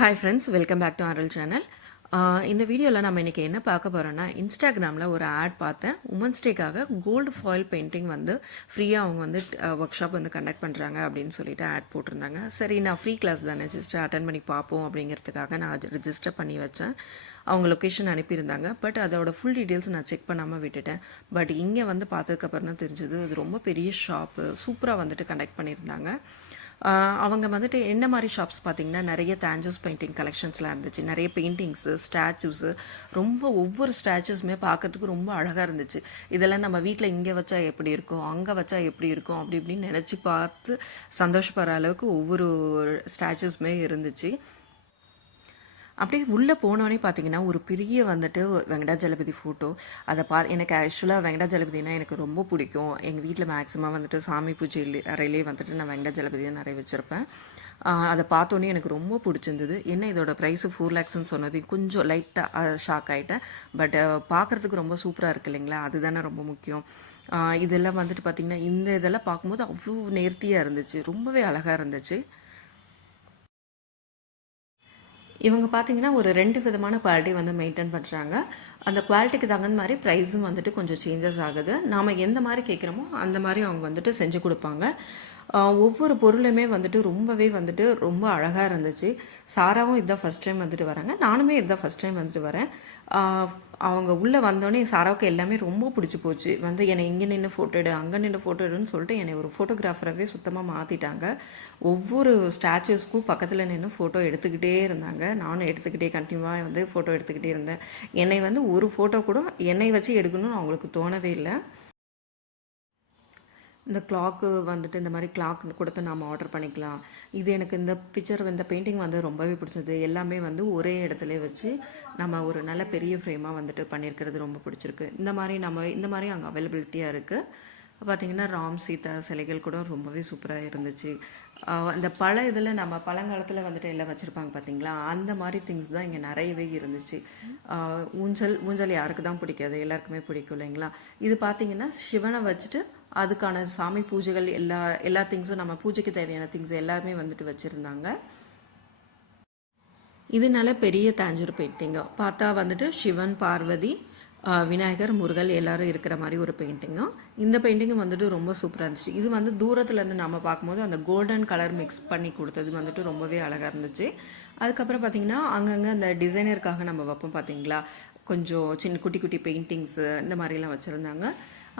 Hi friends, welcome back to Aaral channel. இந்த வீடியோவில் நம்ம இன்றைக்கி என்ன பார்க்க போகிறோன்னா, இன்ஸ்டாகிராமில் ஒரு ஆட் பார்த்தேன். உமன்ஸ் டேக்காக கோல்டு ஃபாயில் பெயிண்டிங் வந்து ஃப்ரீயாக அவங்க வந்து ஒர்க் ஷாப் வந்து கண்டக்ட் பண்ணுறாங்க அப்படின்னு சொல்லிட்டு ஆட் போட்டிருந்தாங்க. சரி, நான் ஃப்ரீ கிளாஸ் தானே, ஜஸ்ட் அட்டன் பண்ணி பார்ப்போம் அப்படிங்கிறதுக்காக நான் ரிஜிஸ்டர் பண்ணி வச்சேன். அவங்க லொக்கேஷன் அனுப்பியிருந்தாங்க. பட் அதோட ஃபுல் டீட்டெயில்ஸ் நான் செக் பண்ணாமல் விட்டுட்டேன். பட் இங்கே வந்து பார்த்ததுக்கப்புறம் தான் தெரிஞ்சது, அது ரொம்ப பெரிய ஷாப்பு, சூப்பராக வந்துட்டு கண்டக்ட் பண்ணியிருந்தாங்க. அவங்க வந்துட்டு என்ன மாதிரி ஷாப்ஸ் பார்த்திங்கன்னா, நிறைய தேஞ்சஸ் பெயிண்டிங் கலெக்ஷன்ஸ்லாம் இருந்துச்சு. நிறைய பெயிண்டிங்ஸு, ஸ்டாச்சூஸு, ரொம்ப ஒவ்வொரு ஸ்டாச்சூஸுமே பார்க்கறதுக்கு ரொம்ப அழகாக இருந்துச்சு. இதெல்லாம் நம்ம வீட்டில் இங்கே வச்சா எப்படி இருக்கும், அங்கே வச்சா எப்படி இருக்கும், அப்படி இப்படின்னு நினச்சி பார்த்து சந்தோஷப்படுற அளவுக்கு ஒவ்வொரு ஸ்டாச்சூஸுமே இருந்துச்சு. அப்படியே உள்ளே போனோடனே பார்த்தீங்கன்னா, ஒரு பெரிய வந்துட்டு வெங்கடாஜலபதி ஃபோட்டோ. அதை எனக்கு ஆக்சுவலாக வெங்கடாஜலபதினா எனக்கு ரொம்ப பிடிக்கும். எங்கள் வீட்டில் மேக்ஸிமம் வந்துட்டு சாமி பூஜை அறையிலே வந்துட்டு நான் வெங்கடாஜலபதியை நிறைய வச்சுருப்பேன். அதை பார்த்தோன்னே எனக்கு ரொம்ப பிடிச்சிருந்தது. என்ன இதோட ப்ரைஸு 4 lakhsன்னு சொன்னது கொஞ்சம் லைட்டாக ஷாக் ஆகிட்டேன். பட் பார்க்குறதுக்கு ரொம்ப சூப்பராக இருக்குது இல்லைங்களா, அதுதானே ரொம்ப முக்கியம். இதெல்லாம் வந்துட்டு பார்த்திங்கன்னா, இந்த இதெல்லாம் பார்க்கும்போது அவ்வளோ நேர்த்தியாக இருந்துச்சு, ரொம்பவே அழகாக இருந்துச்சு. இவங்க பார்த்தீங்கன்னா ஒரு 2 விதமான குவாலிட்டி வந்து மெயின்டைன் பண்ணுறாங்க. அந்த குவாலிட்டிக்கு தகுந்த மாதிரி ப்ரைஸும் வந்துட்டு கொஞ்சம் சேஞ்சஸ் ஆகுது. நாம் எந்த மாதிரி கேட்குறோமோ அந்த மாதிரி அவங்க வந்துட்டு செஞ்சு கொடுப்பாங்க. ஒவ்வொரு பொருளுமே வந்துட்டு ரொம்பவே வந்துட்டு ரொம்ப அழகாக இருந்துச்சு. சாராவும் இதுதான் ஃபஸ்ட் டைம் வந்துட்டு வராங்க, நானுமே இதுதான் ஃபஸ்ட் டைம் வந்துட்டு வரேன். அவங்க உள்ளே வந்தோடனே சாராவுக்கு எல்லாமே ரொம்ப பிடிச்சி போச்சு. வந்து என்னை இங்கே நின்று ஃபோட்டோ எடு, அங்கே நின்று ஃபோட்டோ எடுன்னு சொல்லிட்டு என்னை ஒரு ஃபோட்டோகிராஃபராகவே சுத்தமாக மாற்றிட்டாங்க. ஒவ்வொரு ஸ்டாச்சுஸ்க்கும் பக்கத்தில் நின்று ஃபோட்டோ எடுத்துக்கிட்டே இருந்தாங்க. நானும் எடுத்துக்கிட்டே கண்டினியூவாக வந்து ஃபோட்டோ எடுத்துக்கிட்டே இருந்தேன். என்னை வந்து ஒரு ஃபோட்டோ கூட என்னை வச்சு எடுக்கணும்னு அவங்களுக்கு தோணவே இல்லை. இந்த கிளாக்கு வந்துட்டு இந்த மாதிரி கிளாக் கொடுத்து நாம் ஆர்டர் பண்ணிக்கலாம். இது எனக்கு இந்த இந்த பெயிண்டிங் வந்து ரொம்பவே பிடிச்சது. எல்லாமே வந்து ஒரே இடத்துல வச்சு நம்ம ஒரு நல்ல பெரிய ஃப்ரேமாக வந்துட்டு பண்ணியிருக்கிறது ரொம்ப பிடிச்சிருக்கு. இந்த மாதிரி அங்கே அவைலபிலிட்டியாக இருக்குது. பார்த்திங்கன்னா ராம் சீதா சிலைகள் கூட ரொம்பவே சூப்பராக இருந்துச்சு. இந்த இதில் நம்ம பழங்காலத்தில் வந்துட்டு எல்லாம் வச்சுருப்பாங்க பார்த்திங்களா, அந்த மாதிரி திங்ஸ் தான் இங்கே நிறையவே இருந்துச்சு. ஊஞ்சல் யாருக்கு தான் பிடிக்காது, எல்லாருக்குமே பிடிக்கும் இல்லைங்களா. இது பார்த்திங்கன்னா சிவனை வச்சுட்டு அதுக்கான சாமி பூஜைகள் எல்லா திங்ஸும், நம்ம பூஜைக்கு தேவையான திங்ஸ் எல்லாருமே வந்துட்டு வச்சுருந்தாங்க. இதனால பெரிய தாஞ்சூர் பெயிண்டிங்கு பார்த்தா வந்துட்டு சிவன், பார்வதி, விநாயகர், முருகல் எல்லாரும் இருக்கிற மாதிரி ஒரு பெயிண்டிங்கும். இந்த பெயிண்டிங்கும் வந்துட்டு ரொம்ப சூப்பராக இருந்துச்சு. இது வந்து தூரத்துலேருந்து நம்ம பார்க்கும்போது அந்த கோல்டன் கலர் மிக்ஸ் பண்ணி கொடுத்தது வந்துட்டு ரொம்பவே அழகாக இருந்துச்சு. அதுக்கப்புறம் பார்த்திங்கன்னா, அங்கங்கே அந்த டிசைனருக்காக நம்ம வைப்போம் பார்த்திங்களா, கொஞ்சம் சின்ன குட்டி குட்டி பெயிண்டிங்ஸு இந்த மாதிரிலாம் வச்சுருந்தாங்க.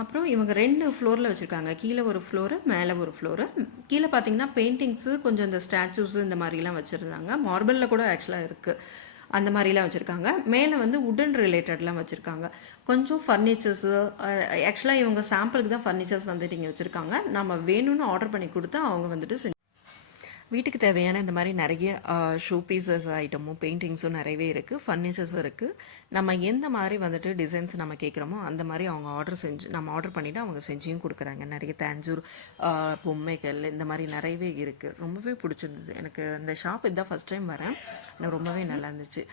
அப்புறம் இவங்க 2 ஃப்ளோரில் வச்சுருக்காங்க. கீழே ஒரு ஃப்ளோரு, மேலே ஒரு ஃப்ளோரு. கீழே பார்த்தீங்கன்னா பெயிண்டிங்ஸு, கொஞ்சம் இந்த ஸ்டாச்சூஸு இந்த மாதிரிலாம் வச்சுருந்தாங்க. மார்பிளில் கூட ஆக்சுவலாக இருக்குது, அந்த மாதிரிலாம் வச்சுருக்காங்க. மேலே வந்து உடன் ரிலேட்டட்லாம் வச்சுருக்காங்க. கொஞ்சம் ஃபர்னிச்சர்ஸு, ஆக்சுவலாக இவங்க சாம்பிளுக்கு தான் ஃபர்னிச்சர்ஸ் வந்துட்டு இங்கே வச்சுருக்காங்க. நம்ம வேணும்னு ஆர்டர் பண்ணி கொடுத்தா அவங்க வந்துட்டு வீட்டுக்கு தேவையான இந்த மாதிரி நிறைய ஷோ பீசஸ் ஐட்டமும் பெயிண்டிங்ஸும் நிறையவே இருக்குது, ஃபர்னிச்சர்ஸும் இருக்குது. நம்ம எந்த மாதிரி வந்துட்டு டிசைன்ஸ் நம்ம கேட்குறோமோ அந்த மாதிரி அவங்க நம்ம ஆர்டர் பண்ணிவிட்டு அவங்க செஞ்சியும் கொடுக்குறாங்க. நிறைய தாஞ்சூர் பொம்மைகள் இந்த மாதிரி நிறையவே இருக்குது. ரொம்பவே பிடிச்சிருந்தது எனக்கு. இந்த ஷாப் இதுதான் ஃபஸ்ட் டைம் வரேன், ரொம்பவே நல்லா இருந்துச்சு.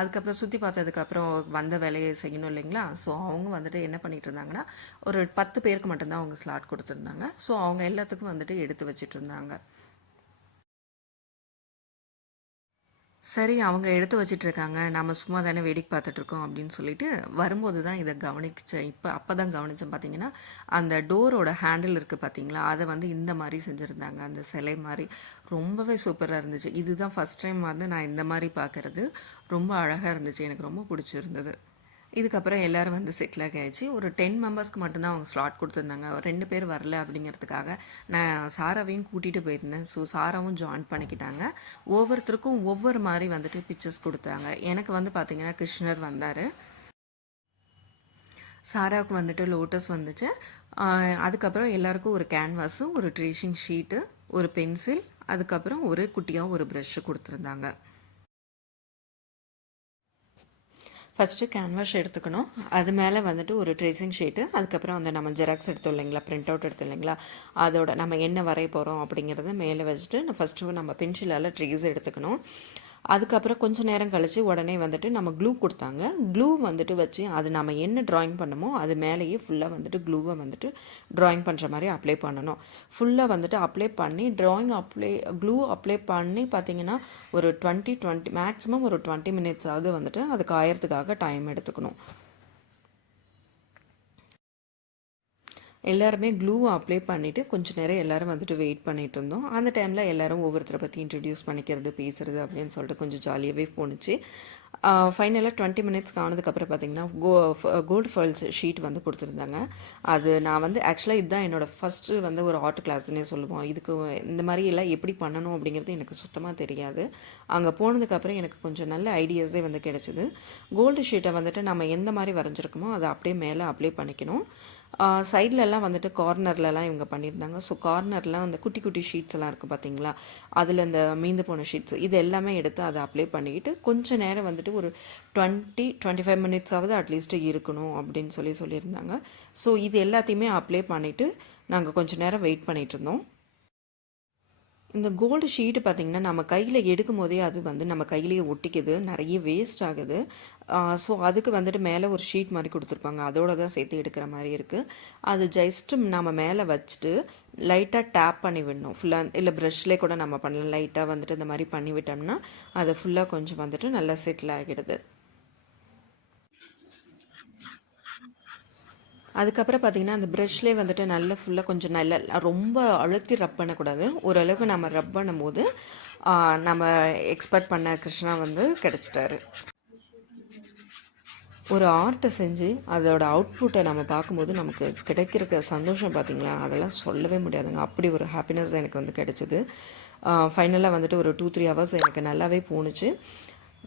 அதுக்கப்புறம் சுற்றி பார்த்ததுக்கப்புறம் வந்த வேலையை செய்யணும் இல்லைங்களா. ஸோ அவங்க வந்துட்டு என்ன பண்ணிகிட்டு இருந்தாங்கன்னா, ஒரு 10 பேருக்கு மட்டும்தான் அவங்க ஸ்லாட் கொடுத்துருந்தாங்க. ஸோ அவங்க எல்லாத்துக்கும் வந்துட்டு எடுத்து வச்சுட்டு இருந்தாங்க. சரி, அவங்க எடுத்து வச்சிட்ருக்காங்க, நம்ம சும்மா தானே வேடிக்கை பார்த்துட்ருக்கோம் அப்படின்னு சொல்லிட்டு வரும்போது தான் இதை கவனிச்சேன். அப்போ தான் கவனித்தேன். பார்த்தீங்கன்னா, அந்த டோரோட ஹேண்டில் இருக்குது பார்த்தீங்களா, அதை வந்து இந்த மாதிரி செஞ்சுருந்தாங்க, அந்த சிலை மாதிரி. ரொம்பவே சூப்பராக இருந்துச்சு. இதுதான் ஃபஸ்ட் டைம் வந்து நான் இந்த மாதிரி பார்க்குறது. ரொம்ப அழகாக இருந்துச்சு, எனக்கு ரொம்ப பிடிச்சிருந்தது. இதுக்கப்புறம் எல்லோரும் வந்து செட்டில் ஆகியாச்சு. ஒரு 10 மெம்பர்ஸ்க்கு மட்டும்தான் அவங்க ஸ்லாட் கொடுத்துருந்தாங்க. 2 பேர் வரல அப்படிங்கிறதுக்காக நான் சாராவையும் கூட்டிகிட்டு போயிருந்தேன். ஸோ சாராவும் ஜாயின் பண்ணிக்கிட்டாங்க. ஒவ்வொருத்தருக்கும் ஒவ்வொரு மாதிரி வந்துட்டு பிக்சர்ஸ் கொடுத்தாங்க. எனக்கு வந்து பார்த்திங்கன்னா கிருஷ்ணர் வந்தார், சாராவுக்கு வந்துட்டு லோட்டஸ் வந்துச்சு. அதுக்கப்புறம் எல்லாருக்கும் ஒரு கேன்வாஸு, ஒரு ட்ரேசிங் ஷீட்டு, ஒரு பென்சில், அதுக்கப்புறம் ஒரு குட்டியாக ஒரு ப்ரஷ்ஷு கொடுத்துருந்தாங்க. ஃபஸ்ட்டு கேன்வாஷ் எடுத்துக்கணும். அது மேலே வந்துட்டு ஒரு ட்ரேசிங் ஷீட்டு, அதுக்கப்புறம் அந்த நம்ம ஜெராக்ஸ் எடுத்தோம் இல்லைங்களா, பிரிண்ட் அவுட் எடுத்தோம் இல்லைங்களா, அதோட நம்ம என்ன வரைய போகிறோம் அப்படிங்கிறத மேலே வச்சுட்டு ஃபஸ்ட்டு நம்ம பென்சிலால் ட்ரேஸ் எடுத்துக்கணும். அதுக்கப்புறம் கொஞ்சம் நேரம் கழித்து உடனே வந்துட்டு நம்ம க்ளூ கொடுத்தாங்க. க்ளூ வந்துட்டு வச்சு அது நம்ம என்ன ட்ராயிங் பண்ணமோ அது மேலேயே ஃபுல்லாக வந்துட்டு க்ளூவை வந்துட்டு ட்ராயிங் பண்ணுற மாதிரி அப்ளை பண்ணணும். ஃபுல்லாக வந்துட்டு அப்ளை பண்ணி க்ளூ அப்ளை பண்ணி பார்த்திங்கன்னா ஒரு 20 மேக்ஸிமம் ஒரு 20 மினிட்ஸாவது வந்துட்டு அது காயறதுக்காக டைம் எடுத்துக்கணும். எல்லாருமே க்ளூவை அப்ளை பண்ணிவிட்டு கொஞ்சம் நேரம் எல்லோரும் வந்துட்டு வெயிட் பண்ணிகிட்டு இருந்தோம். அந்த டைமில் எல்லோரும் ஒவ்வொருத்தரை பற்றி இன்ட்ரடியூஸ் பண்ணிக்கிறது, பேசுகிறது அப்படின்னு சொல்லிட்டு கொஞ்சம் ஜாலியாகவே போணுச்சு. ஃபைனலாக 20 மினிட்ஸ்க்கு ஆனதுக்கப்புறம் பார்த்திங்கன்னா கோல்டு ஃபாயில்ஸ் ஷீட் வந்து கொடுத்துருந்தாங்க. அது நான் வந்து ஆக்சுவலாக இதுதான் என்னோடய ஃபஸ்ட்டு வந்து ஒரு ஆர்ட் கிளாஸ்னே சொல்லுவோம். இதுக்கு இந்த மாதிரி எல்லாம் எப்படி பண்ணணும் அப்படிங்கிறது எனக்கு சுத்தமாக தெரியாது. அங்கே போனதுக்கப்புறம் எனக்கு கொஞ்சம் நல்ல ஐடியாஸே வந்து கிடச்சிது. கோல்டு ஷீட்டை வந்துட்டு நம்ம எந்த மாதிரி வரைஞ்சிருக்கோமோ அதை அப்படியே மேலே அப்ளை பண்ணிக்கணும். சைட்லலாம் வந்துட்டு கார்னர்லலாம் இவங்க பண்ணியிருந்தாங்க. ஸோ கார்னர்லாம் அந்த குட்டி குட்டி ஷீட்ஸ் எல்லாம் இருக்குது பார்த்தீங்களா, அதில் இந்த மீந்து போன ஷீட்ஸ் இது எல்லாமே எடுத்து அதை அப்ளை பண்ணிக்கிட்டு கொஞ்சம் நேரம் வந்துட்டு ஒரு 20-25 மினிட்ஸாவது அட்லீஸ்ட்டு இருக்கணும் அப்படின்னு சொல்லியிருந்தாங்க. ஸோ இது எல்லாத்தையுமே அப்ளை பண்ணிவிட்டு நாங்கள் கொஞ்சம் நேரம் வெயிட் பண்ணிகிட்டு இருந்தோம். இந்த கோல்டு ஷீட்டு பார்த்திங்கன்னா நம்ம கையில் எடுக்கும் போதே அது வந்து நம்ம கையிலேயே ஒட்டிக்குது, நிறைய வேஸ்ட் ஆகுது. ஸோ அதுக்கு வந்துட்டு மேலே ஒரு ஷீட் மாதிரி கொடுத்துருப்பாங்க, அதோட தான் சேர்த்து எடுக்கிற மாதிரி இருக்குது. அது ஜஸ்ட்டு நம்ம மேலே வச்சுட்டு லைட்டாக டேப் பண்ணி விடணும் ஃபுல்லாக, இல்லை ப்ரஷ்லேயே கூட நம்ம பண்ணலாம். லைட்டாக வந்துட்டு இந்த மாதிரி பண்ணி விட்டோம்னா அது ஃபுல்லாக கொஞ்சம் வந்துட்டு நல்லா செட்டில் ஆகிடுது. அதுக்கப்புறம் பார்த்திங்கன்னா அந்த ப்ரஷ்லேயே வந்துட்டு நல்லா ஃபுல்லாக கொஞ்சம் நல்லா ரொம்ப அழுத்தி ரப் பண்ணக்கூடாது. ஓரளவுக்கு நம்ம ரப் பண்ணும்போது நம்ம எக்ஸ்பெக்ட் பண்ண கிருஷ்ணா வந்து கிடச்சிட்டாரு. ஒரு ஆர்ட்டை செஞ்சு அதோட அவுட்புட்டை நம்ம பார்க்கும்போது நமக்கு கிடைக்கிற சந்தோஷம் பார்த்திங்களா, அதெல்லாம் சொல்லவே முடியாதுங்க. அப்படி ஒரு ஹாப்பினஸ் எனக்கு வந்து கிடச்சிது. ஃபைனலாக வந்துட்டு ஒரு 2-3 ஹவர்ஸ் எனக்கு நல்லாவே போணுச்சு.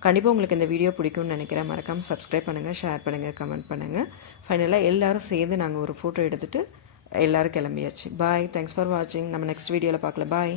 கண்டிப்பாக உங்களுக்கு இந்த வீடியோ பிடிக்கும்னு நினைக்கிறேன். மறக்காமல் சப்ஸ்கிரைப் பண்ணுங்கள், ஷேர் பண்ணுங்கள், கமெண்ட் பண்ணுங்கள். ஃபைனலாக எல்லோரும் சேர்ந்து நாங்கள் ஒரு ஃபோட்டோ எடுத்துகிட்டு எல்லோரும் கிளம்பியாச்சு. பாய், தேங்க்ஸ் ஃபார் வாட்சிங். நம்ம நெக்ஸ்ட் வீடியோவில் பார்க்கலாம். பாய்.